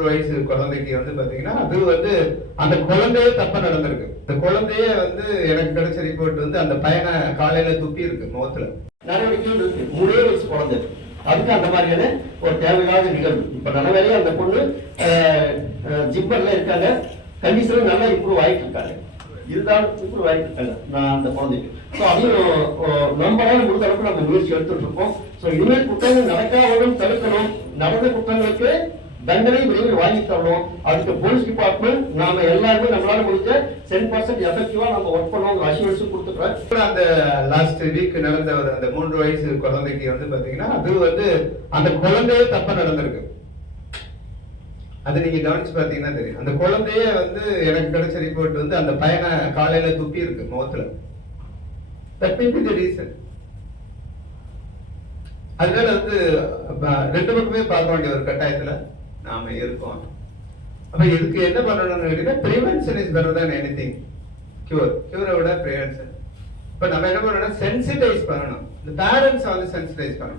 மூன்று வயசு குழந்தைக்கு வந்து பாத்தீங்கன்னா அது வந்து அந்த குழந்தையே தப்பா நடந்திருக்கு. இந்த குழந்தைய வந்து எனக்கு கிடைச்ச ரிப்போர்ட் வந்து அந்த பையனை காலையில துப்பி இருக்கு முகத்துல. நடவடிக்கைகள் இருக்கு. மூணே வயசு குழந்தை. அதுக்கு அந்த மாதிரியான ஒரு தேவையில்லாத நிகழ்வு. இப்ப நல்ல அந்த பொண்ணு ஜிப்பர்ல இருக்காங்க. கண்டிஷனும் நல்லா இம்ப்ரூவ் ஆகிட்டு இருக்காங்க. இருந்தாலும் இம்ப்ரூவ் ஆகிட்டு இருக்காங்க. நான் அந்த குழந்தைக்கு. ஸோ அதையும் அஹ், நம்மளால முடிந்த அளவுக்கு நம்ம முயற்சி எடுத்துட்டு இருக்கோம். ஸோ இனிமேல் குற்றங்கள் நடக்காமலும் தடுக்கணும். நடந்த குற்றங்களுக்கு தண்டனை விரைவில் வாங்கி தரணும். அதுக்கு போலீஸ் டிபார்ட்மெண்ட் நாம எல்லாருமே நம்மளால முடிஞ்ச டென் பர்சன்ட் எஃபெக்டிவா நம்ம ஒர்க் பண்ணுவோம் அஷூரன்ஸும் கொடுத்துட்றேன். அந்த லாஸ்ட் வீக் நடந்த ஒரு அந்த மூன்று வயசு குழந்தைக்கு வந்து பாத்தீங்கன்னா அது வந்து அந்த குழந்தையே தப்பா நடந்திருக்கு. அது நீங்க கவனிச்சு பாத்தீங்கன்னா தெரியும். அந்த குழந்தைய வந்து எனக்கு கிடைச்ச ரிப்போர்ட் வந்து அந்த பையனை காலையில துப்பி இருக்கு முகத்துல ரீசன் அதனால வந்து ரெண்டு பக்கமே பார்க்க வேண்டிய ஒரு கட்டாயத்துல நாம இருக்கோம். அப்ப இதுக்கு என்ன பண்ணணும்னு கேட்டீங்கன்னா ப்ரிவென்ஷன் இஸ் பெட்டர் தான் எனி திங் கியூர் கியூரை விட ப்ரிவென்ஷன் இப்போ நம்ம என்ன பண்ணணும்னா சென்சிடைஸ் பண்ணணும். இந்த பேரண்ட்ஸை வந்து சென்சிடைஸ் பண்ணணும்.